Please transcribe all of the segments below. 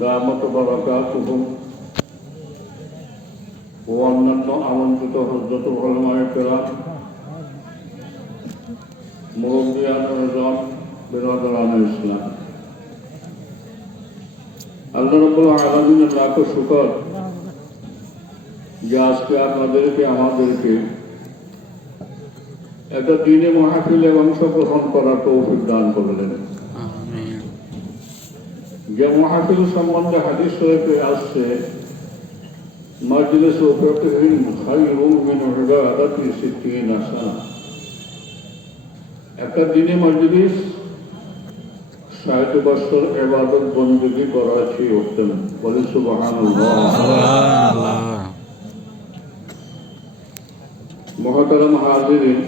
দামাত বারাকাতুহুম ও অন্যান্য আমন্ত্রিত হযরত উলামায়ে কেরাম, মুরব্বিয়ান নিজাম, বিরাদরানে ইসলাম, আল্লাহ রাব্বুল আলামিনের লাখো শুকর যে আজকে আপনাদেরকে আমাদেরকে একটা দ্বীনি মাহফিলে অংশগ্রহণ করার তৌফিক দান করলেন। যে মাহফিল সম্বন্ধে হাদিস শরীফে আসছে, মাজলিসু ফাকিহিন খায়রুম মিন ইবাদাতি 60 সানা। একটা দ্বীনি মজলিস 60 বছর ইবাদত বندگی করা চেয়ে উত্তম। বলি সুবহানাল্লাহ। সুবহানাল্লাহ। মুহতারাম হাজিরিন,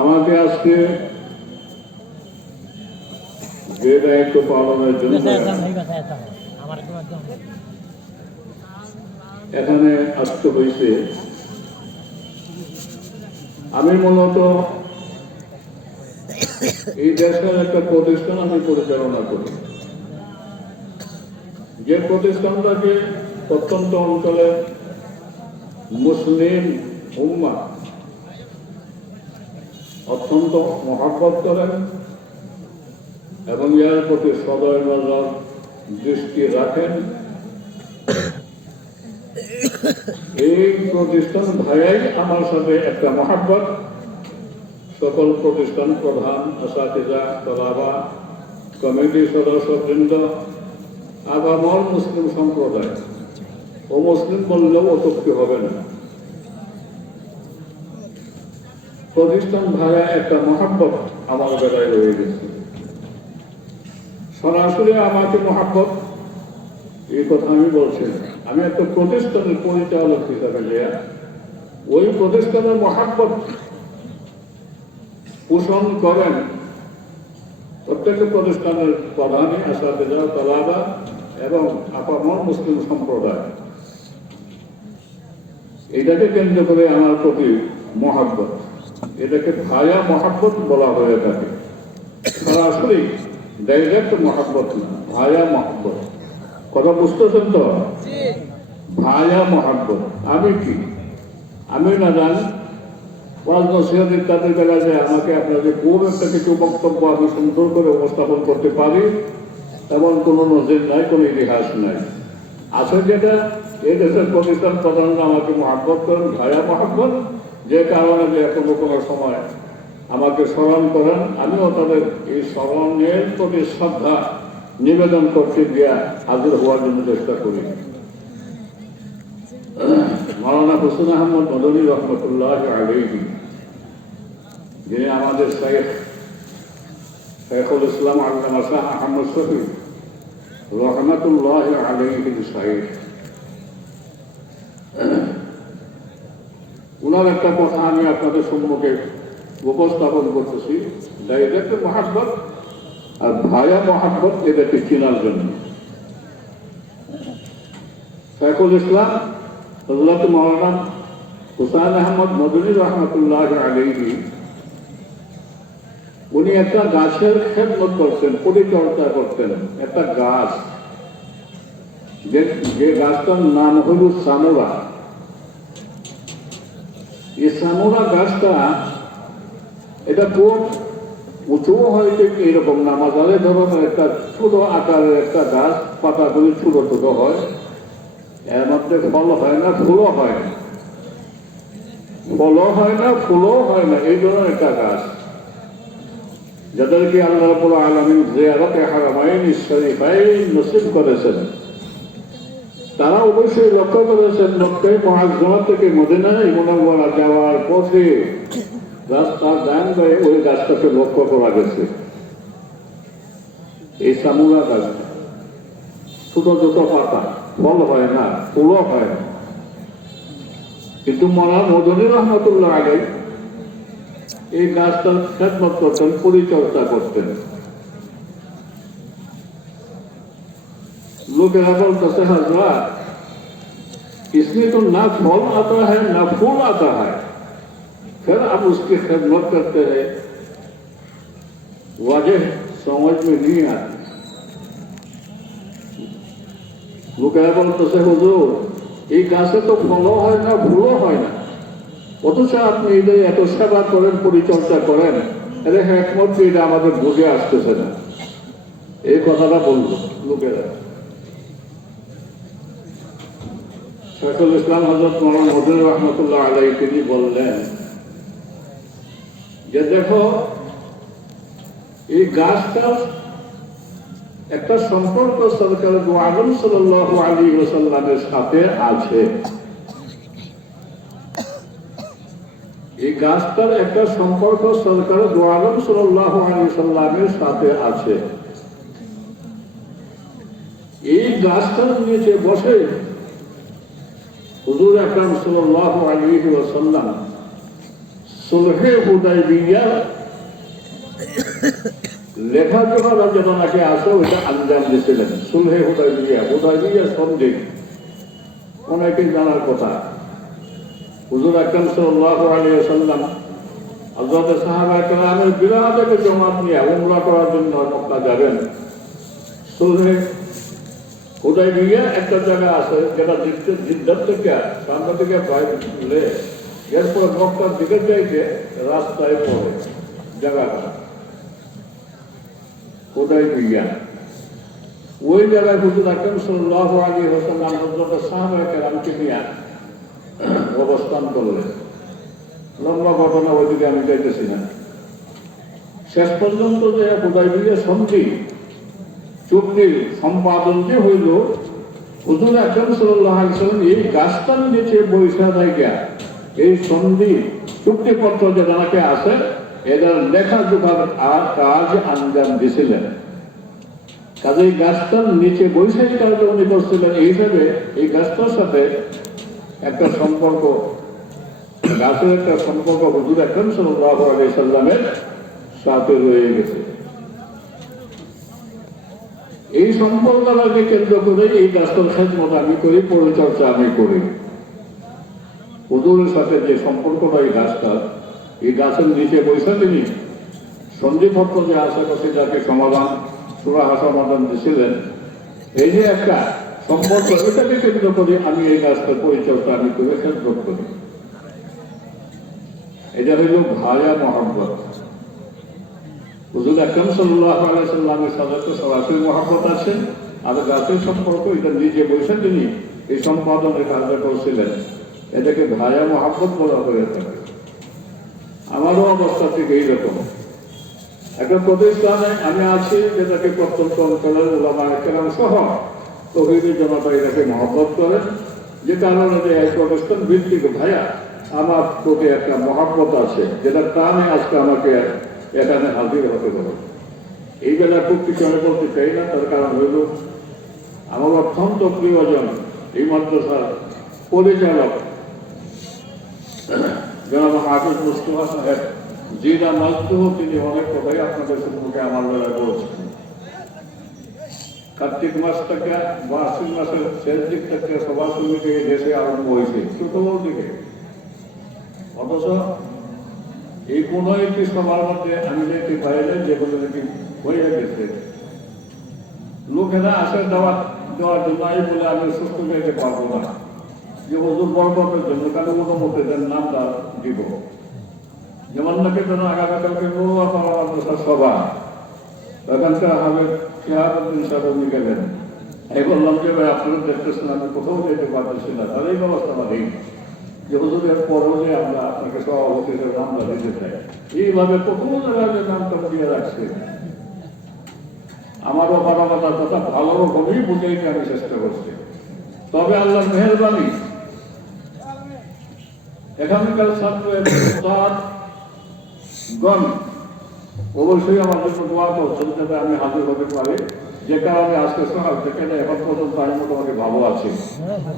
আমাকে আজকে যে দায়িত্ব পালনের জন্য এখানে আসতে হয়েছে, আমি মূলত এই দেশের একটা প্রতিষ্ঠান আমি পরিচালনা করি, যে প্রতিষ্ঠানটাকে প্রত্যন্ত অঞ্চলে মুসলিম উম্মাহ অত্যন্ত মহব্বত করেন এবং এর প্রতি সদয় নজর দৃষ্টি রাখেন। এই প্রতিষ্ঠান ভাইয়াই আমার সাথে একটা মহব্বত। সকল প্রতিষ্ঠান প্রধান, আসাতিজা, তলাবা, কমিটি সদস্যবৃন্দ, আবামর মুসলিম সম্প্রদায় ও মুসলিম বললেও অতক্তি হবে না। প্রতিষ্ঠান ভাইয়া একটা মহব্বত আমার বেলায় রয়ে গেছে। সরাসরি আমাকে মহব্বত এই কথা আমি বলছি না, আমি একটা প্রতিষ্ঠানের পরিচালক হিসাবে গিয়া ওই প্রতিষ্ঠানের মহব্বত পোষণ করেন প্রত্যেকটা প্রতিষ্ঠানের প্রধানী, আসাতিজা, তলাবা এবং আপামর মুসলিম সম্প্রদায়। এটাকে কেন্দ্র করে আমার প্রতি মহব্বত, এটাকে ভায়া মহব্বত বলা হয়ে থাকে। সরাসরি ডাইরেক্ট মহব্বত না, ভায়া মহব্বত। কথা বুঝতেছেন তো? ভায়া মহব্বত আমি কি? আমি না জানি ওয়াজ নসিহত ইত্যাদির বেলায় যে আমাকে আপনাদের খুব একটা কিছু বক্তব্য আমি সুন্দর করে উপস্থাপন করতে পারি এমন কোনো নজির নাই, কোনো ইতিহাস নাই। আছে যেটা এই দেশের প্রতিষ্ঠান প্রধানরা আমাকে মহব্বত করেন, ভায়া মহব্বত, যে কারণে যে কোনো কোনো সময় আমাকে স্মরণ করেন, আমিও তাদের এই স্মরণের প্রতি শ্রদ্ধা নিবেদন করতে গিয়া হাজির হওয়ার জন্য চেষ্টা করি। মাওলানা হোসেন আহমদ মদনী রহমতুল্লাহ আলাইহি, যিনি আমাদের শাইখুল ইসলাম আল্লামা শাহ আহমদ শফি রহমতুল্লাহ আলাইহি শাইখ, উনার একটা কথা আমি আপনাদের সম্মুখে উপস্থাপন করতেছি। ডাইরেক্ট মহব্বত আর ভায়া মহব্বত এদেরকে চেনার জন্য শাইখুল ইসলাম হযরত মাওলানা হোসেন আহমদ মদনী রহমতুল্লাহ আলাইহি, উনি একটা গাছের খেদমত করতেন, পরিচর্যা করতেন। একটা গাছ, যে গাছটার নাম হল সামোরা। এই সামোরা গাছটা এটা খুব উঁচু হয়তো এরকম না, মাঝারে ধরনের একটা ছোট আকারের একটা গাছ, পাতাগুলি ছোট ছোট হয়, এর মধ্যে ফল হয় না, ফুলও হয় না, ফলও হয় না, ফুলও হয় না, এই ধরনের একটা গাছ, যাদেরকে আল্লাহ রাব্বুল আলামিন জিয়ারতে হারামাইন শরীফাইন নসিব করেছেন, তারা অবশ্যই লক্ষ্য করেছেন মক্কা মুআজ্জামা থেকে মদিনায় মুনাওয়ারা যাওয়ার পথে রাস্তার ডান গায়ে ওই গাছটাকে লক্ষ্য করা গেছে। এই সামুরা গাছ, ছোট ছোট পাতা, ফল হয় না, ফুলও হয় না, কিন্তু মাওলানা মদনী রহমতুল্লাহ আলাইহি এই গাছটার খেদমত করতেন, পরিচর্যা করতেন। লোকেরা বলতেছে, হযরত इसमें तो ना फल आता है ना फूल आता है, फिर आप उसकी खिदमत करते रहे, वजह समझ में नहीं आती। লোকেরা বলতেছে হুজুর এই গাছে তো ফলও হয় না ফুলও হয় না, অথচ আপনি এই এত সেবা করেন পরিচর্যা করেন, এটা একমত এটা আমাদের বুঝে আসতেছে না। এই কথাটা বলল লোকেরা। শেখুল ইসলাম হযরত মাওলানা মজনু রহমতুল্লাহ আলাইহি তিনি বললেন যে দেখো এই গাছটা একটা সম্পর্ক সরকার আদম সাল্লাল্লাহু আলাইহি ওয়াসাল্লামের সাথে আছে। এই গাছটার একটা সম্পর্ক সরকার আদম সাল্লাল্লাহু আলাইহি ওয়াসাল্লামের সাথে আছে। এই গাছটার নিচে বসে হুজুর আকরাম সাল্লাল্লাহু আলাইহি ওয়াসাল্লাম সুলহে হুদাইবিয়া লেখাজোখা যেটাকে আছে ওইটা আঞ্জাম দিয়েছিলেন। সুলহে হুদাইবিয়া, হুদাইবিয়া সন্ধি অনেকে জানার কথা। হুজুর আকরাম সাল্লাল্লাহু আলাইহি ওয়াসাল্লাম হযরত সাহাবায়ে কেরামের বিরাট একটা জমাত নিয়ে উমরা করার জন্য মক্কা যাবেন। সুলহে হুদাইবিয়া একটা জায়গা আছে যেটা জিদ্দার থেকে সামনে থেকে বাইরে এরপর মক্কার দিকে যাইতে রাস্তায় পড়ে জায়গাটা হুদাইবিয়া। ওই জায়গায় হুজুর আকরাম সাল্লাল্লাহু আলাইহি ওয়াসাল্লাম হযরত সাহাবায়ে কেরামকে নিয়ে অবস্থান করলেন। লম্বা ঘটনা, ওইদিকে আমি যাইতেছি না। শেষ পর্যন্ত যে হুদাইবিয়া সন্ধি চুক্তির সম্পাদন যে হইল, হুজুর আকরাম সাল্লাল্লাহু আলাইহি ওয়াসাল্লাম এই গাছটার নিচে বৈশা জায়গা এই সন্ধি চুক্তিপত্র যেটাকে আছে এটার লেখাজোখার আর কাজ আঞ্জাম দিয়েছিলেন। কাজে এই গাছটার নিচে বৈশাখী কাজ উনি করছিলেন। এই হিসাবে এই গাছটার সাথে একটা সম্পর্ক, গাছের একটা সম্পর্ক হুজুর আকরাম সাল্লাল্লাহু আলাইহি ওয়াসাল্লামের সাথে রয়ে গেছে। এই সম্পর্কটাকে কেন্দ্র করে এই গাছটার খেদমত আমি করি, পরিচর্যা আমি করি। হুজুরের সাথে যে সম্পর্কটা এই গাছের নিচে বৈশা তিনি সন্ধিপত্র যে আশেপাশে যাকে সমাধান সুরাহা সমাধান দিয়েছিলেন, এই যে একটা সম্পর্ক, এটাকে কেন্দ্র করে আমি এই গাছটার পরিচর্যা আমি করে খেদমত করি। এটা হইল ভায়া মহব্বত। হুজুর আকরাম সাল্লাল্লাহু আলাইহি ওয়াসাল্লামের সাথে তো সরাসরি মহব্বত আছে, আর গাছের সম্পর্ক এটা নিজে বৈশা তিনি এই সম্পাদনের কাজটা করছিলেন, এটাকে ভায়া মহব্বত বলা হয়ে থাকে। আমারও অবস্থা ঠিক এইরকম। একটা প্রতিষ্ঠানে আমি আছি যেটাকে প্রত্যন্ত অঞ্চলের উলামায়ে কেরাম সহ তৌহিদি জনতা এটাকে মহব্বত করেন, যে কারণে যে এই প্রতিষ্ঠান ভিত্তিক ভাইয়া আমার প্রতি একটা মহব্বত আছে, যেটা টানে আজকে আমাকে এখানে হাজির হতে হবে। এই বেলা খুব কিছু আমি বলতে চাই না, তার কারণ হইল আমার অত্যন্ত প্রিয়জন এই মাদ্রাসার পরিচালক জনাব হাফিজ মুস্তফা সাহেব জিনা মাজদুহ, তিনি অনেক কথাই আপনাদের সম্মুখে আমার বেলায় বলছেন। কার্তিক মাস থেকে বা আশ্বিন মাসের শেষ দিক থেকে সভা সমিতি দেশে আরম্ভ হয়েছে ছোটর দিকে, অথচ এই কোন একটি সবার মধ্যে আমি দেখতে পাইলে যেগুলো নাকি হয়ে গেছে, লোকেরা আসে দেওয়ার জন্য এই বলে আমি সুস্থ যেতে পারবো না, যে হুজুর বরকতের জন্য কারো কোনো মতে নামটা দিব। যেমন নাকি যেন আগামীকালকে মাদ্রাসার সভা, এখানকার হবে শিহাবুদ্দিন সাহেব উনি গেলেন। এই বললাম যে ভাই আপনারা দেখতেছেন আমি কোথাও যেতে পারতেছি না, তার এই ব্যবস্থা আমার এই যে হুজুরের পরও যে আমরা আপনাকে সভাপতি হিসেবে নামটা দিতে চাই, এইভাবে কোথাও জায়গায় নামটা দিয়ে রাখছে। আমারও বারাবাতার কথা ভালো রকমই বুঝাইতে আমি চেষ্টা করছি। তবে আল্লাহর মেহেরবানি এখানকার ছাত্র এবং উস্তাদগণ অবশ্যই আমার জন্য দোয়া করছেন যাতে আমি হাজির হতে পারি, যে কারণে আজকে সকাল থেকে এখন পর্যন্ত আমি মোটামুটি ভালো আছি,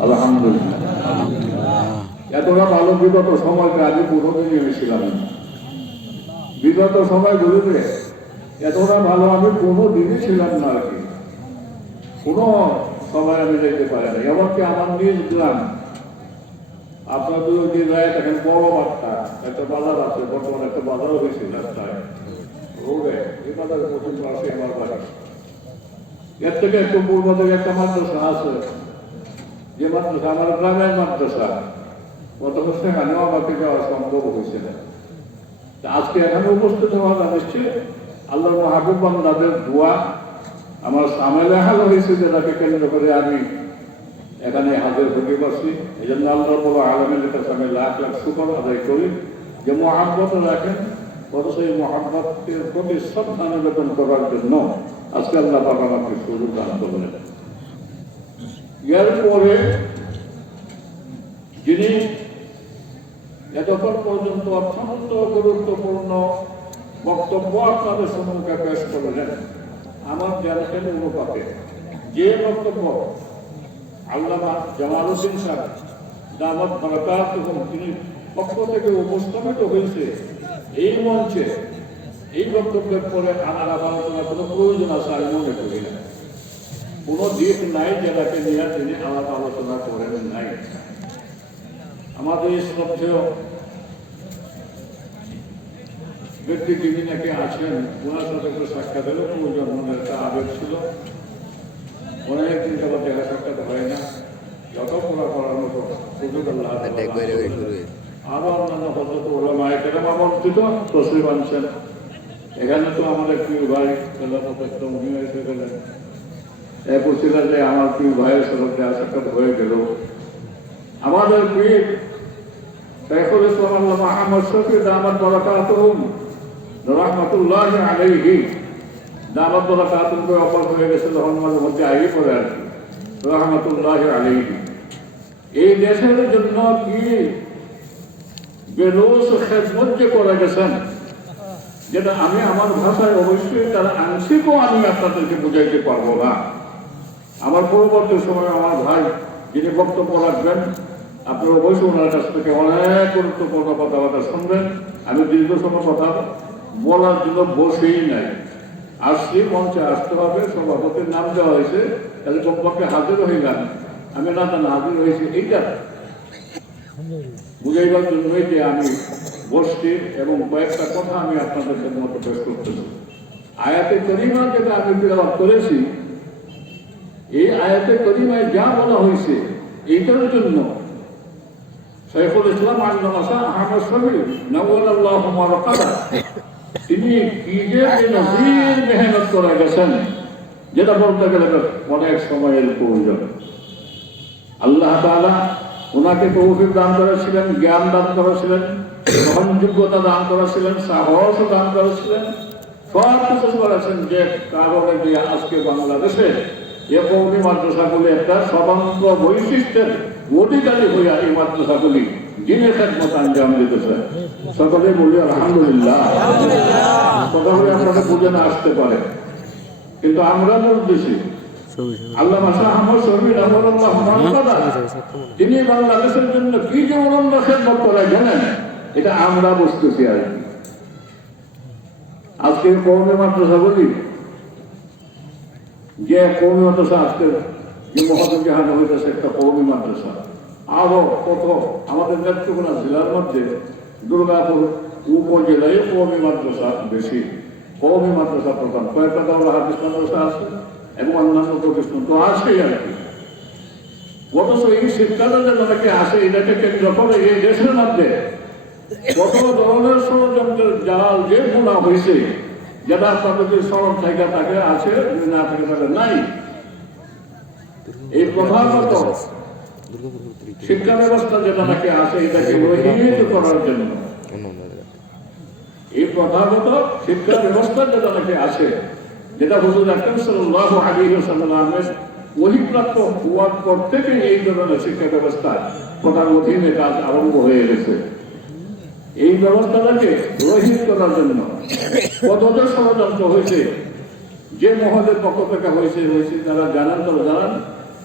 আলহামদুলিল্লাহ। এতটা ভালো বিগত সময়কে আমি কোনোদিনই আমি ছিলাম না। বিগত সময়গুলিতে এতটা ভালো আমি কোনোদিনই ছিলাম না আর কি, কোনো সময় আমি দেখতে পারি না। এমনকি আমার নিজ গ্রাম আপনাদের যে যায় দেখেন বড় বার্তা একটা বাজার আছে, বর্তমানে একটা বাজারও হয়েছে রাস্তায় রোডে, এই বাজারে প্রচুর আসে আমার বাড়ি। এর থেকে একটু পূর্ব থেকে একটা মাদ্রাসা আছে, যে মাদ্রাসা আমার গ্রামের মাদ্রাসা, অথচ সেখানেও আমাকে যাওয়া সম্ভব হয়েছে না। আজকে এখানে উপস্থিত হওয়া যাচ্ছে আল্লাহ মাহবুব বান্দাদের দোয়া, আমার সামেলে হালো হয়েছে, যেটাকে কেন্দ্র করে আমি এখানে হাজির হতে পারছি। এই জন্য আল্লাহ আলমের কাছে আমি লাখ লাখ শুকর আদায় করি যে মহাব্বত রাখেন, অথচ এই মহাব্বতের প্রতি শ্রদ্ধা নিবেদন করার জন্য আজকে আল্লাহ বাবা আমাকে সুযোগ দান করলেন। এরপরে যিনি এতক্ষণ পর্যন্ত অত্যন্ত গুরুত্বপূর্ণ বক্তব্য আপনাদের সম্মুখে পেশ করলেন, আমার জানাতেন অনুপাতে যে বক্তব্য আল্লামা জামালউদ্দিন সাহেব দামাত বারাকাতুহুম তিনি পক্ষ থেকে উপস্থাপিত হয়েছে এই মঞ্চে, এই বক্তব্যের পরে আমার আলোচনা কোনো প্রয়োজন আছে আমি মনে করি না। কোনো দিক নাই যেটাকে নিয়ে তিনি আলাপ আলোচনা করেন নাই। আমাদের শ্রদ্ধেয় ব্যক্তি যিনি নাকি আছেন, ওনার সাথে একটু সাক্ষাতেরও প্রয়োজন মনে একটা আবেগ ছিল। অনেকদিন যাবত দেখা সাক্ষাৎ হয় না, যত পড়া করার মতো সুযোগ আল্লাহ আরো অন্যান্য পদ্ধতি ওলামা কেরাম আমন্ত্রিত তসরিফ আনছেন। এখানে তো আমাদের প্রিয় ভাই উনি এসে গেলেন, এরপর ছিল যে আমার প্রিয় ভাইয়ের সাথে দেখা সাক্ষাৎ হয়ে গেল। আমাদের প্রিয় শাইখুল ইসলাম আল্লামা আহমদ শফি দামাত বারাকাতুহুম রাহমাতুল্লাহি আলাইহি, দামাত বারাকাতুহুম অপার হয়ে গেছে তখন মাঝে মধ্যে আগে পড়ে আর কি, রাহমাতুল্লাহি আলাইহি এই দেশের জন্য কি বেলুস খেদমত যে করে গেছেন, যেটা আমি আমার ভাষায় অবশ্যই তার আংশিকও আমি আপনাদেরকে বুঝাইতে পারবো না। আমার পরবর্তী সময় আমার ভাই যিনি বক্তব্য রাখবেন, আপনারা অবশ্যই ওনার কাছ থেকে অনেক গুরুত্বপূর্ণ কথাবার্তা শুনবেন। আমি দীর্ঘ সময় কথা বলার জন্য বসেই নাই, আসছি, মঞ্চে আসতে হবে, সভাপতির নাম দেওয়া হয়েছে, তাহলে কমপক্ষে হাজির হইলাম। আমি না জানা হাজির হয়েছি এইটা বুঝাইবার জন্যই যে আমি বসছি এবং কয়েকটা কথা আমি আপনাদের মতো পেশ করতেছি। আয়াতে করিমা যেটা আমি তিলাওয়াত করেছি, এই আয়াতে করিমায় যা বলা হয়েছে এইটার জন্য শাইখুল ইসলাম আল্লামা আহমদ শফি নওয়ালাল্লাহু মারকাদা তিনি কি যে নজির মেহনত করে গেছেন, যেটা বলতে গেলে অনেক সময়ের প্রয়োজন। আল্লাহ তাআলা ওনাকে তৌফিক দান করেছিলেন, জ্ঞান দান করেছিলেন, গ্রহণযোগ্যতা দান করেছিলেন, সাহস দান করেছিলেন, সব কিছু করেছেন, যে কারণে দিয়ে আজকে বাংলাদেশে এ কওমি মাদ্রাসাগুলি একটা স্বতন্ত্র বৈশিষ্ট্যের অধিকারী হইয়া এই মাদ্রাসাগুলি দিনের খেদমত আঞ্জাম দিতেছে। সকলে বলি আলহামদুলিল্লাহ। কথাগুলি আপনাদের বুঝে না আসতে পারে, কিন্তু আমরা বলতেছি আল্লামা আহমদ শফি রাহমাতুল্লাহ মারকাদা তিনি বাংলাদেশের জন্য কি যে অনন্য খেদমত করে জানেন, এটা আমরা বুঝতেছি আর কি। আজকে কওমি মাদ্রাসাগুলি, যে কওমি মাদ্রাসা আজকে যে মহাজন জাহান হইতেছে একটা কওমি মাদ্রাসা, আরো কত আমাদের নেত্রকোনা জেলার মধ্যে দুর্গাপুর উপজেলায় কওমি মাদ্রাসা বেশি, কওমি মাদ্রাসা প্রধান, কয়েকটা দাওরা হাদিস মাদ্রাসা আছে এবং অন্যান্য প্রতিষ্ঠান তো আছেই আর কি। অথচ এই শিক্ষাটা যেটাকে আসে, এটাকে কেন্দ্র করে এই দেশের মধ্যে কত ধরনের ষড়যন্ত্রের জাল যে বোনা হয়েছে, যেটা আপনাদের যদি স্মরণ থাকে তাকে আছে, যদি না থাকে তাকে নাই। এই প্রধানত শিক্ষা ব্যবস্থা যেটা নাকি আছে, এটাকে রহিত করার জন্য, এই প্রধানত শিক্ষা ব্যবস্থা যেটা নাকি আছে, যেটা হুজুর আকরাম সাল্লাল্লাহু আলাইহি ওয়াসাল্লামের ওহীপ্রাপ্ত হওয়ার পর থেকে এই ধরনের শিক্ষা ব্যবস্থা প্রধান অধীনে কাজ আরম্ভ হয়ে গেছে। এই ব্যবস্থাটাকে রহিত করার জন্য কত ষড়যন্ত্র হয়েছে, যে মহলের পক্ষ থেকে হয়েছে, যারা জানেন তারা জানেন,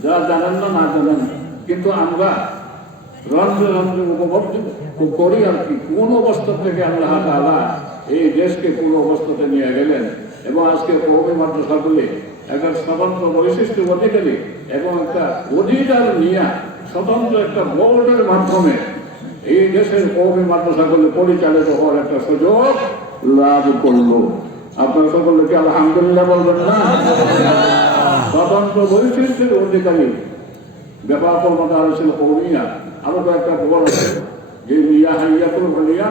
যারা জানেন না না জানেন, কিন্তু আমরা রন্ধ্রে রন্ধ্রে উপভোগ করি আর কি। কোন অবস্থা থেকে আল্লাহ তাআলা এই দেশকে কোন অবস্থাতে নিয়ে গেলেন এবং আজকে কওমি মাদ্রাসাগুলি একটা স্বতন্ত্র বৈশিষ্ট্য অধিকারী এবং একটা অধিকার নিয়ে স্বতন্ত্র একটা বোর্ডের মাধ্যমে এই দেশের কওমি মাদ্রাসাগুলি পরিচালিত হওয়ার একটা সুযোগ লাভ করলো। আপনারা সকলকে আলহামদুলিল্লাহ বলবেন না? স্বতন্ত্র বৈশিষ্ট্যের অধিকারী ব্যাপার কর্মতা ছিল কৌমিয়া। আরো কয়েকটা বোর্ড আছে, যে মিয়া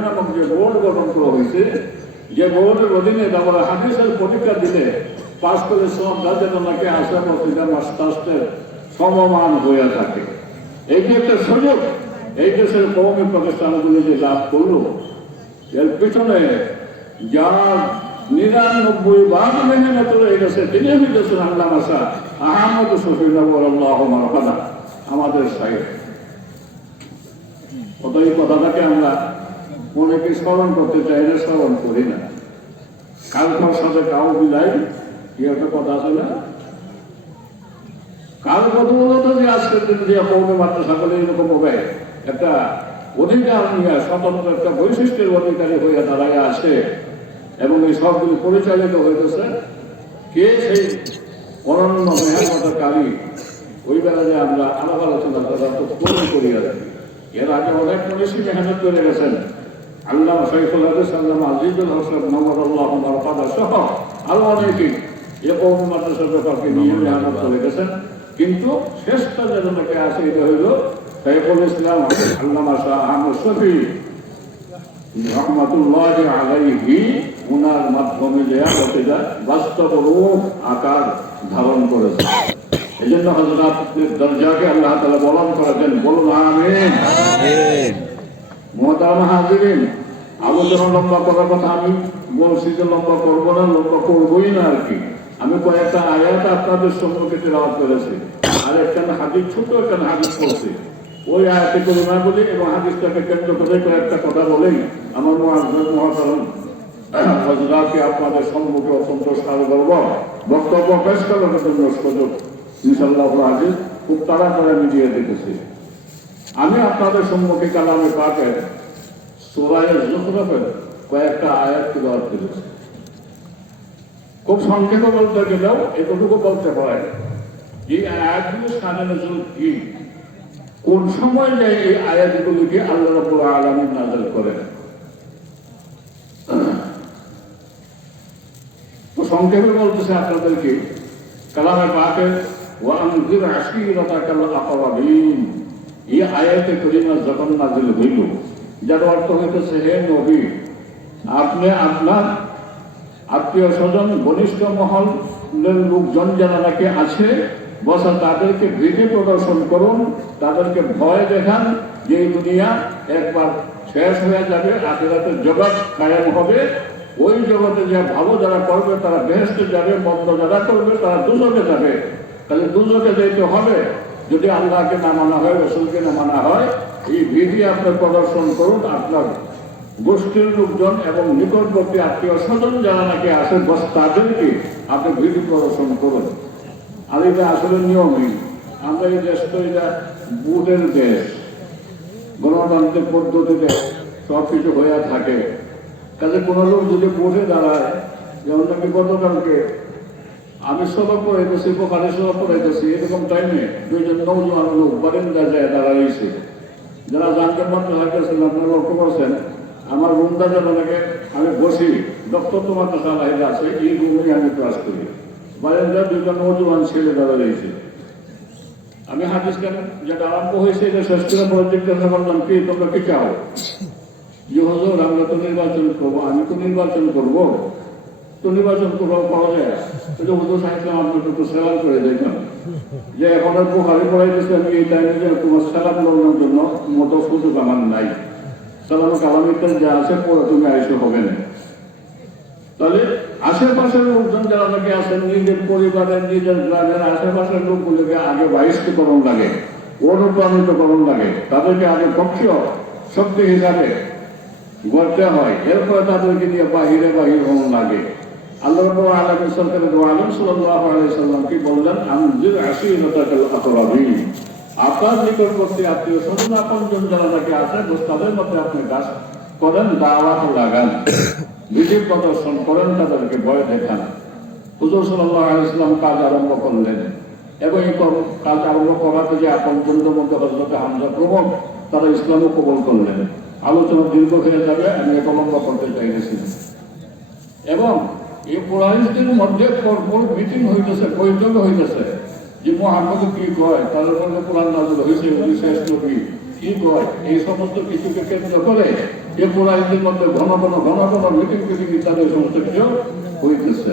নামক যে বোর্ড গঠন করা হয়েছে, যে বোর্ডের অধীনে তারপরে হাদিসের পরীক্ষা দিলে পাশ করে সন্ধ্যা যেন নাকি আসা মসজিদে মাস্টার্সের সমমান হয়ে থাকে। এই যে একটা সুযোগ এই দেশের কওমি প্রতিষ্ঠানগুলি যে লাভ করলো, এর পিছনে যার 99 মেহনত রয়ে গেছে তিনি হইতেছেন আল্লামা শাহ আহমদ শফিউল্লাহ আল্লাহু মারহামা আমাদের সাহেব। এই কথাটাকে আমরা অনেকে স্মরণ করতে চাই না, স্মরণ করি না। কালকার সাথে কাউ বিলাই কি একটা কথা আছে না, কাল কত বলতো যে আজকের দিন যে কৌমি মাদ্রাসা বলে এরকম হবে একটা অধিকার নিয়ে স্বতন্ত্র একটা বৈশিষ্ট্যের অধিকারী হইয়া দাঁড়ায় আছে এবং এই সবগুলি পরিচালিত হইতেছে কে সেই অনন্য মেহনতকারী। ওই বেলায় আমরা আলাপ আলোচনা করিয়া থাকি। এর আগে অনেক মনীষী মেহনত করে গেছেন, আল্লাহ শৈফুল হাদিস আল্লাহ আজিজুল হোসেন মোহাম্মদ আল্লাহ মারফাদা সহ আরো অনেকেই এ কওমি মাদ্রাসার ব্যাপারকে নিয়ে মেহনত করে গেছেন। কিন্তু শেষটা যেন নাকি আছে এটা হইল শৈফুল ইসলাম আল্লামা শাহ আহমদ শফি রহমাতুল্লাহি আলাইহি, উনার মাধ্যমে যে বাস্তব রূপ আকার ধারণ করেছে। এই জন্য হযরতের দরজাকে আল্লাহ তাআলা বলন করেছেন, বলুন আমিন। মুহতারাম হাজিরিন, আলোচনা লম্বা করার কথা আমি বলছি যে লম্বা করবো না, লম্বা করবোই না আর কি। আমি কয়েকটা আয়াত আপনাদের সম্মুখে তেলাওয়াত করেছি, আর একটা হাদিস, ছোট একটা হাদিস পড়ছি। ওই আয়াতে করিমা বলি এবং হাদিসটাকে কেন্দ্র করে কয়েকটা কথা বলেই আমার মুহতারাম হযরতকে আপনাদের সম্মুখে অত্যন্ত সারগর্ব বক্তব্য পেশ করার জন্য সুযোগ ইনশাআল্লাহ আজিজ খুব তাড়াতাড়ি আমি দিয়ে দিতেছি। আমি আপনাদের সম্মুখে কালামে পাকের সূরা যুখরুফের কয়েকটা আয়াত তেলাওয়াত করেছি। খুব সংক্ষেপে বলতে গেলেও এতটুকু বলতে হয়, এই আয়াতগুলো শানে নজুল কি, কোন সময় যে এই আয়াতগুলিকে আল্লাহ রাব্বুল আলামিন নাযিল করেন। তো সংক্ষেপে বলতেছে আপনাদেরকে কালামে পাকের ওয়ানজির আশীরাতাকাল আকরাবিন, এই আয়াতে কারিমা যখন নাযিল হইল, যার অর্থ হইতেছে হে নবী, আপনি আপনার আত্মীয় স্বজন ঘনিষ্ঠ মহলের লোকজন যারা নাকি আছে বসা তাদেরকে ভীতি প্রদর্শন করুন, তাদেরকে ভয় দেখান যে এই দুনিয়া একবার শেষ হয়ে যাবে, আখিরাতের জগৎ কায়েম হবে। ওই জগতে যা ভালো যারা করবে তারা বেহেশতে যাবে, মন্দ যারা করবে তারা দুজকে যাবে। তাহলে দুজকে যেতে হবে যদি আল্লাহকে না মানা হয়, রসুলকে না মানা হয়। এই ভীতি আপনি প্রদর্শন করুন আপনার গোষ্ঠীর লোকজন এবং নিকটবর্তী আত্মীয় স্বজন যারা নাকি আসে বস তাদেরকে আপনি ভীতি প্রদর্শন করুন। আর এটা আসলে নিয়মই, আমরা এই দেশ তো এটা ভোটের দেশ, গণতান্ত্রিক পদ্ধতিতে সব কিছু হয়ে থাকে। কাজে কোনো লোক যদি ভোটে দাঁড়ায়, যেমন নাকি গতকালকে আমি সভা পড়াইতেছি, বোখারি সভা পড়াইতেছি, এরকম টাইমে দুইজন নৌজওয়ান লোক বারিন্দা যায় দাঁড়াইছে। যারা জানতে পারতে হাঁটতেছেন আপনারা লক্ষ্য করছেন, আমার রুমটা যেন নাকি আমি বসি ডক্টর তোমার সালাহিদ আছে, এই রুমে আমি ক্লাস করি। বারিন্দা দুইজন নৌজওয়ান ছেলে দাঁড়াইছে। আমি হাদিস কেন যেটা আরম্ভ হয়েছে এটা শেষ করে পরে জিজ্ঞাসা করলাম, কি তোমরা কি চাও? যে হুজুর আমরা তো নির্বাচন করবো। আমি তো নির্বাচন করবো, তো নির্বাচন করবো পাওয়া যায়। হুজুর সাহেবলাম আপনার একটু সেলাম করে দেখলাম যে এখন আর বোখারি পড়াইতেছে, আমি এই টাইমে যে তোমার সেলাম লড়ানোর জন্য মতো সুযোগ আমার নাই। সালাম কালামিটা যা আছে পরে তুমি আইসে হবে না। তাহলে আশেপাশের লোকজন যারা নাকি আছেন, নিজের পরিবারের নিজের গ্রামের আশেপাশের লোকগুলোকে আগে বাহিষ্করণ লাগে, অনুপ্রাণিতকরণ লাগে, তাদেরকে আগে পক্ষীয় শক্তি হিসাবে গড়তে হয়, এরপরে তাদেরকে নিয়ে বাহিরে বাহির হওয়া লাগে। আল্লাহ রাব্বুল আলামিন সরকারের আলম সাল্লাল্লাহু আলাইহি ওয়াসাল্লাম কি বললেন, আনজির আশীরাতাকাল আকরাবিন, আপনার নিকটবর্তী আত্মীয় স্বজন আপনজন যারা নাকি আছে তাদের মধ্যে আপনি কাজ করেন, দাওয়াত লাগান, ভীতি প্রদর্শন করেন, তাদেরকে ভয় দেখান। হুজুর সাল্লাল্লাহু আলাইহি ওয়াসাল্লাম কাজ আরম্ভ করলেন এবং এই কাজ আরম্ভ করাতে যে আপনজনদের মধ্যে হযরত হামজা প্রমুখ তারা ইসলামও কবুল করলেন। আলোচনা দীর্ঘ হয়ে যাবে, আমি একলম্ব করতে চাইতেছি। এবং এই কুরাইশদের মধ্যে পরপর মিটিং হইতেছে, বৈঠক হইতেছে। যে মুহাম্মদ কি কয়, তার উপরে কোরআন নাযিল হয়েছে, উনি শেষ নবী কি কয়, এই সমস্ত কিছুকে কেন্দ্র করে এই কোরআনদের মধ্যে ঘন ঘন মিটিং তাদের সমস্ত কিছু হইতেছে।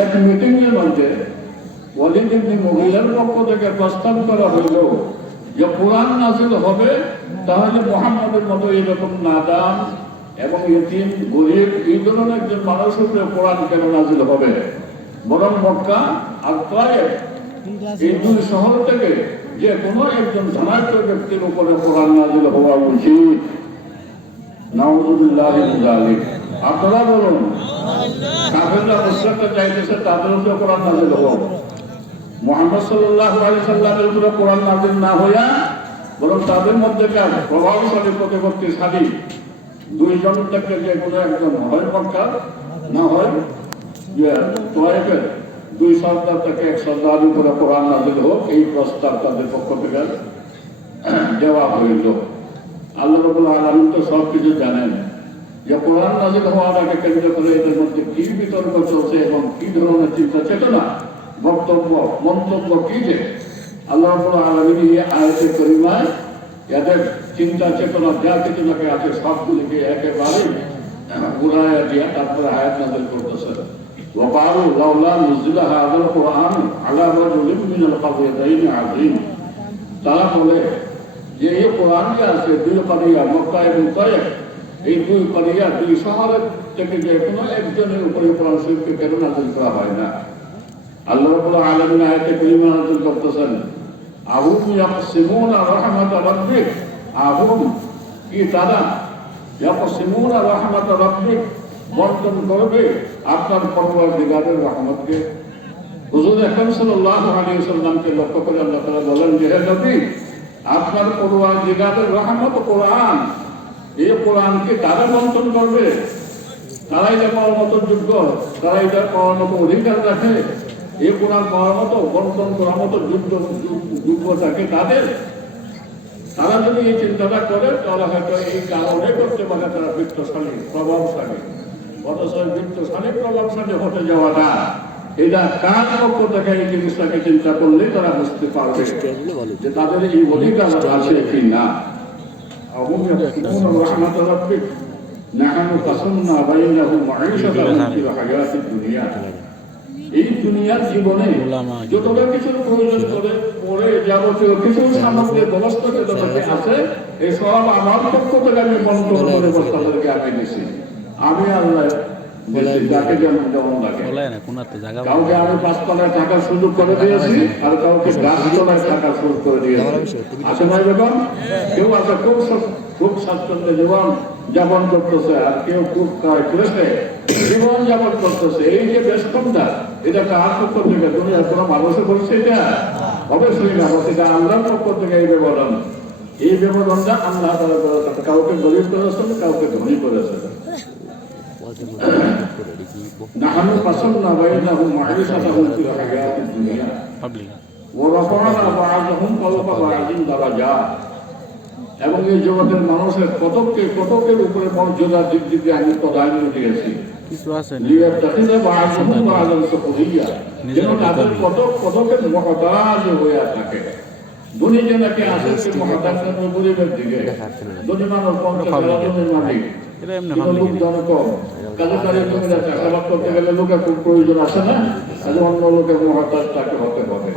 এক মিটিং এর মধ্যে ওয়ালিদ ইবনে মুগীরার পক্ষ থেকে প্রস্তাব করা হইল যে কোরআন নাযিল হবে, তাহলে মুহাম্মদের মতো এরকম নাদান এবং ইতিম গরিব এই ধরনের একজন মানুষের উপরে কোরআন কেন নাযিল হবে, বরং মক্কা আর তায়েফ এই দুই শহর থেকে যে কোনো একজন ধনাঢ্য ব্যক্তির উপরে কোরআন নাযিল হওয়া উচিত। নাউযুবিল্লাহি মিন যালিক। আপনারা বলুন, কাফেররা মুশরিকরা চাইতেছে তাদের উপরে কোরআন নাযিল হবে, মুহাম্মদ সাল্লাল্লাহু আলাইহি সাল্লামের উপরে কোরআন নাযিল না হইয়া বরং তাদের মধ্যেকার প্রভাবশালী প্রতিপত্তিশালী দুইজন থেকে যে কোনো একজন, হয় মক্কা না হয় তায়েফের দুই সর্দার থেকে এক সর্দার উপরে কোরআন নাযিল হোক, এই প্রস্তাব তাদের পক্ষ থেকে দেওয়া হইল। আল্লাহ রাব্বুল আলামিন তো সব কিছু জানেন যে কোরআন নাযিল হওয়াটাকে কেন্দ্র করে এদের মধ্যে কি বিতর্ক চলছে এবং কি ধরনের চিন্তা চেতনা, বক্তব্য, মন্তব্য কি যে আল্লাহ রাব্বুল আলামিন এই আয়াতে কারিমায় এদের চিন্তা চেতনা যা কিছু নাকি আছে সবগুলিকে একেবারে উড়াইয়া দিয়া তারপরে আয়াত নাযিল করতেছে। وقالوا لولا نزل هذا القرآن على رجل من القريتين عظيم। তারা বলে যে এই কোরআন যে আছে দুই কারিয়া মক্কা এবং তায়েফ, এই দুই কারিয়া দুই শহরের থেকে যে কোনো একজনের উপরে কোরআন শরীফকে কেন নাযিল করা হয় না। আল্লাহ রাব্বুল আলামিন আয়াতে কারিমা নাযিল করতেছেন, আহুম ইয়াকসিমুনা রাহমাত রাব্বিক, আহুম কি তারা ইয়াকসিমুনা রাহমাত রাব্বিক বন্টন করবে আপনার পরওয়ারদিগারের রহমতকে। হুজুর আকরাম সাল্লাল্লাহু আলাইহি ওয়াসাল্লামকে লক্ষ্য করে আল্লাহ তাআলা বলেন যে হে নবী, আপনার পরওয়ারদিগারের রহমত কোরআন, এই কোরআনকে তারা বন্টন করবে, তারাই যা পাওয়ার মতো যোগ্য, তারাই যা পাওয়ার মতো অধিকার রাখে, এই কোরআন পাওয়ার মতো বন্টন করার মতো যোগ্য থাকে তাদের। তারা যদি এই চিন্তাটা করে তাহলে হয়তো এই কারণে করতে পারে তারা বৃত্তশালী প্রভাবশালী, অথচ বৃত্তশালী প্রভাবশালী হতে যাওয়াটা এটা কার পক্ষ থেকে এই জিনিসটাকে চিন্তা করলে তারা বুঝতে পারবে যে তাদের এই অধিকার আছে কি না। এই দুনিয়ার জীবনে যতটা কিছুর প্রয়োজন করে পরে যাবতীয় কিছু সামগ্রী ব্যবস্থা আছে, এই সব আমার পক্ষ থেকে আমি বন্টন করে তাদেরকে আমি দিছি। আমি আল্লাহ যাকে যেমন যেমন লাগে, কাউকে আমি 5 তলায় থাকার সুযোগ করে দিয়েছি আর কাউকে গাছ তলায় থাকার সুযোগ করে দিয়েছি। আছে না এরকম? কেউ আছে খুব স্বাচ্ছন্দ্যে জীবন যাপন করতেছে, আর কেউ খুব করেছে জীবন যাপন করতেছে। এই যে বেষ্টনটা, এটা কার পক্ষ থেকে? দুনিয়ার কোনো মানুষের বলছে এটা? অবশ্যই না, সেটা আল্লাহর পক্ষ থেকে এই ব্যবধান। এই ব্যবধানটা আল্লাহ তাআলা করেছেন, কাউকে গরিব করেছেন, কাউকে ধনী করেছেন। নাহনু কাসামনা বাইনাহুম মাঈশাতাহুম ফিল হায়াতিদ দুনিয়া ওয়া রাফা'না বা'দাহুম ফাওকা বা'দিন দারাজাত। এবং এই জগতের মানুষের কতকের উপরে মর্যাদার দিক থেকে আমি প্রাধান্য দিয়েছি। যেন তাদের কতকের মহতাজ হয়ে থাকে। ধনী যে নাকি আসে সে মহতাজ গরিবের দিকে। ধনী মানুষ 50,000 জনের মালিক, লোকজন কম। কাজে জমিরা চাষাবাদ করতে গেলে লোকের খুব প্রয়োজন আছে না, তাহলে অন্য লোকের মহতাজ তাকে হতে হবে।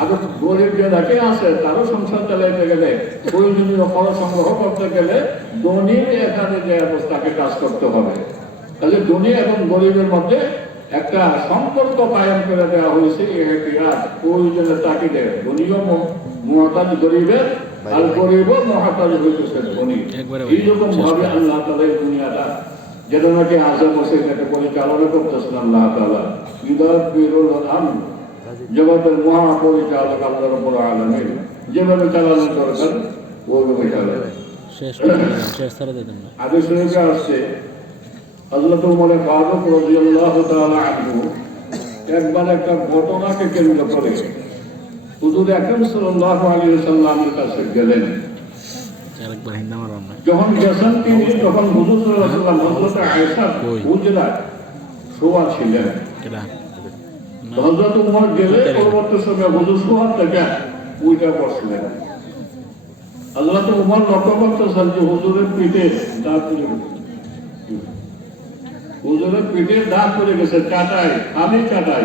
আর গরিব যে নাকি আছে তারও সংসার চালাইতে গেলে, প্রয়োজনীয় খরচ সংগ্রহ করতে গেলে ধনীর এখানে যে অবস্থাকে কাজ করতে হবে। তাহলে ধনী এবং গরিবের মধ্যে একটা সম্পর্ক কায়েম করে দেওয়া হয়েছে। প্রয়োজনের তাকিদে ধনীও মহতাজ গরিবের, আর গরিবও মহতাজ হইতেছে ধনী। এইরকম ভাবে আল্লাহ তাআলা এই দুনিয়াটা যেটা নাকি আজম বসে এটাকে পরিচালনা করতেছেন আল্লাহ তাআলা। জগতের মহাপরিচালক আল্লাহ রাব্বুল আলামিন যেভাবে চালানো দরকার ওইভাবে চালাবে। আগে শরীফে আসছে হযরত ওমর ফারুক রাদিয়াল্লাহু তাআলা আনহু একবার একটা ঘটনাকে কেন্দ্র করে হুজুর আকরাম সাল্লাল্লাহু আলাইহি ওয়াসাল্লামের কাছে গেলেন। যখন গেছেন তিনি, তখন হুজুর সাল্লাল্লাহু আলাইহি ওয়াসাল্লাম হযরত আয়েশা হুজরায় শোয়া ছিলেন। হযরত উমর গেলে পরবর্তী সময় হুজুর সুহান থেকে ওইটা বসলেন। হযরত উমর লক্ষ্য করতেছেন যে হুজুরের পিঠে দাগ পড়ে গেছে, হুজুরের পিঠে দাগ পড়ে গেছে, কাটাই আমি কাটাই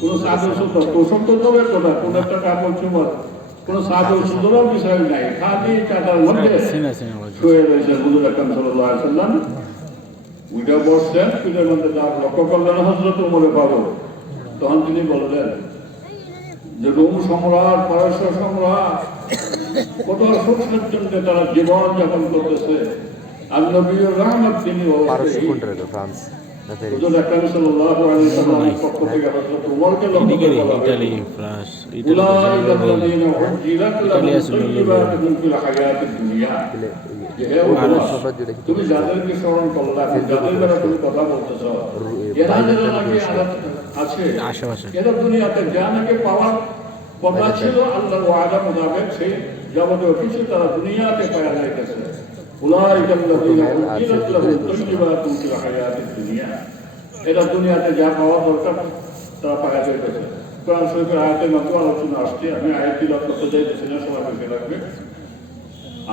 কোন চাদর সুতোর তোষক তো দূরের কথা, কোন একটা কাপড় চোপড় কোন চাদর সুতোরও বিষয় নাই, খাদি কাটার মধ্যে শুয়ে রয়েছে হুজুর আকরাম সাল্লাল্লাহু আলাইহি ওয়াসাল্লাম। ওইটা বসছেন, পিঠের মধ্যে দাগ লক্ষ্য করলেন হযরত উমরে পাবো। তখন তিনি বললেন যে রোম সম্রাট, পারস্য সম্রাট কত সুখ স্বাচ্ছন্দ্যে তারা জীবন যাপন করতেছে, আর নবীর রহমত তিনি হুজুর আকরাম সাল্লাল্লাহু আলাইহি ওয়াসাল্লামের পক্ষ থেকে হযরত উমরকে লক্ষ্য করে বলা হয়েছে, উলাইকা আল্লাযীনা হুজ্জিলাত লাহুম তাইয়্যিবাতুন ফিল হায়াতিদ দুনিয়া। হে উমর, তুমি যাদেরকে স্মরণ করলা, যাদের দ্বারা তুমি কথা বলতেছ, এরা যারা নাকি আছে এরা দুনিয়াতে যা নাকি পাওয়ার কথা ছিল আল্লাহর ওয়াদা মোতাবেক সেই যাবতীয় কিছু তারা দুনিয়াতে পাওয়া যাইতেছে। উলাইকা আল্লাযীনা হুজ্জিলাত লাহুম তাইয়্যিবাতুন ফিল হায়াতিদ দুনিয়া, এরা দুনিয়াতে যা পাওয়া দরকার তারা পাওয়া যাইতেছে। কোরআন শরীফের আয়াতের মাত্র আলোচনা আসছে, আমি আয়াত তিলাওয়াত করতে যাইতেছি না, সবাই বেঁচে রাখবে।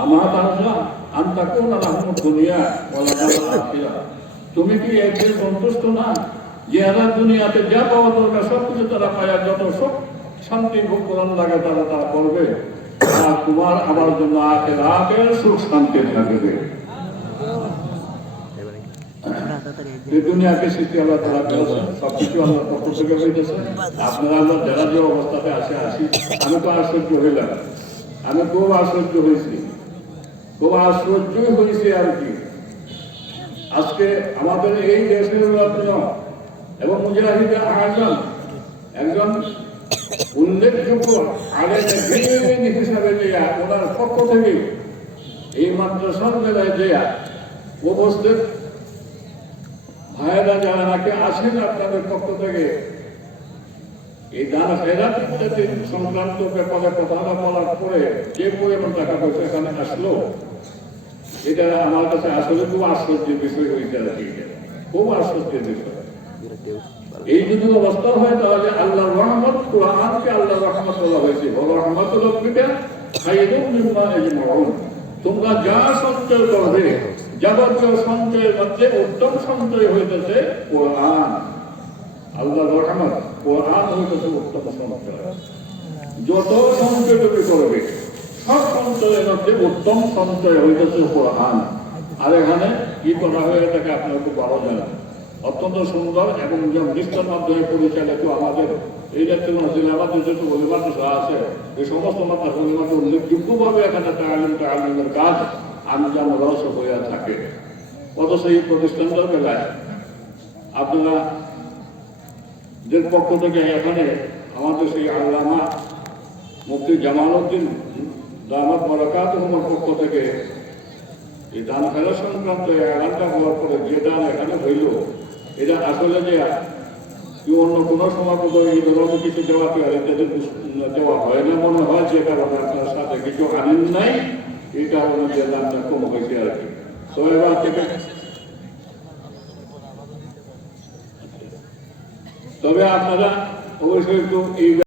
আমা তারজা আন তাকুনা লাহুমুদ দুনিয়া ওয়া লাহুল আখিরাহ, তুমি কি এতে সন্তুষ্ট না যে এরা দুনিয়াতে যা পাওয়া দরকার সবকিছু তারা পায়, যত সুখ শান্তি ভোগ করার লাগে তারা তারা করবে, আর তোমার আমার জন্য আখিরাতের সুখ শান্তি থাকবে। এই দুনিয়াকে সৃষ্টি আল্লাহ তাআলা করেছেন, সবকিছু আল্লাহর পক্ষ থেকে হইতেছে। আপনারা আমরা যারা যে অবস্থাতে আসি, আমি তো আশ্চর্য হইলাম, আমি খুব আশ্চর্য হয়েছি, খুব আশ্চর্যই হয়েছে আর কি। আজকে আমাদের এই দেশের রত্ন এবং মুজাহিদে আজম একজন উল্লেখযোগ্য আলেম হিসাবে দেয়া ওনার পক্ষ থেকে এই মাদ্রাসার বেলায় দেয়া উপস্থিত ভাইয়েরা যারা নাকি আসেন আপনাদের পক্ষ থেকে এই দান খেরাত ইত্যাদি সংক্রান্ত ব্যাপারে কথা বলার পরে যে পরিমাণ টাকা পয়সা এখানে আসলো, এটা আমার কাছে আসলে খুব আশ্চর্যের বিষয় হয়েছে আর কি, খুব আশ্চর্যের বিষয়। এই যদি অবস্থা হয় তাহলে আল্লাহর রহমত, কোরআনকে আল্লাহর রহমত বলা হয়েছে, রহমতুল রাব্বিকা খায়রুম মিম্মা ইয়াজমাউন, তোমরা যা সঞ্চয় করবে যাবতীয় সঞ্চয়ের মধ্যে উত্তম সঞ্চয় হইতেছে কোরআন। আল্লাহর রহমত, কোরআন হইতেছে উত্তম সঞ্চয়। যত সঞ্চয় তুমি করবে সব সঞ্চয়ের মধ্যে উত্তম সঞ্চয় হইতেছে কোরআন। আর এখানে কি করা হয় এটাকে আপনারা খুব ভালো জানেন, অত্যন্ত সুন্দর এবং নিষ্ঠার মাধ্যমে পরিচালিত আমাদের এই জাতীয় মাদ্রাসা, আমাদের যত ওলি মাদ্রাসা আছে এই সমস্ত মাদ্রাসা উল্লেখযোগ্যভাবে এখানে তালিমের কাজ আঞ্জাম রস হয়ে থাকে। অথচ এই প্রতিষ্ঠানটার বেলায় আপনারা যে পক্ষ থেকে এখানে আমাদের সেই আল্লামা মুফতি জামালউদ্দিন দামাত বারাকাতুহুর পক্ষ থেকে এই দান খেলা সংক্রান্ত এলানটা হওয়ার পরে যে দান এখানে হইল, এটা আসলে যে অন্য কোনো সময় এই ধরনের কিছু দেওয়াতে দেওয়া হয় না মনে হয়, যে কারণে আপনার সাথে কিছু আনেন নাই, এই কারণে যে দামটা কম হয়েছে আর কি। তো এবার থেকে তবে আপনারা অবশ্যই একটু এই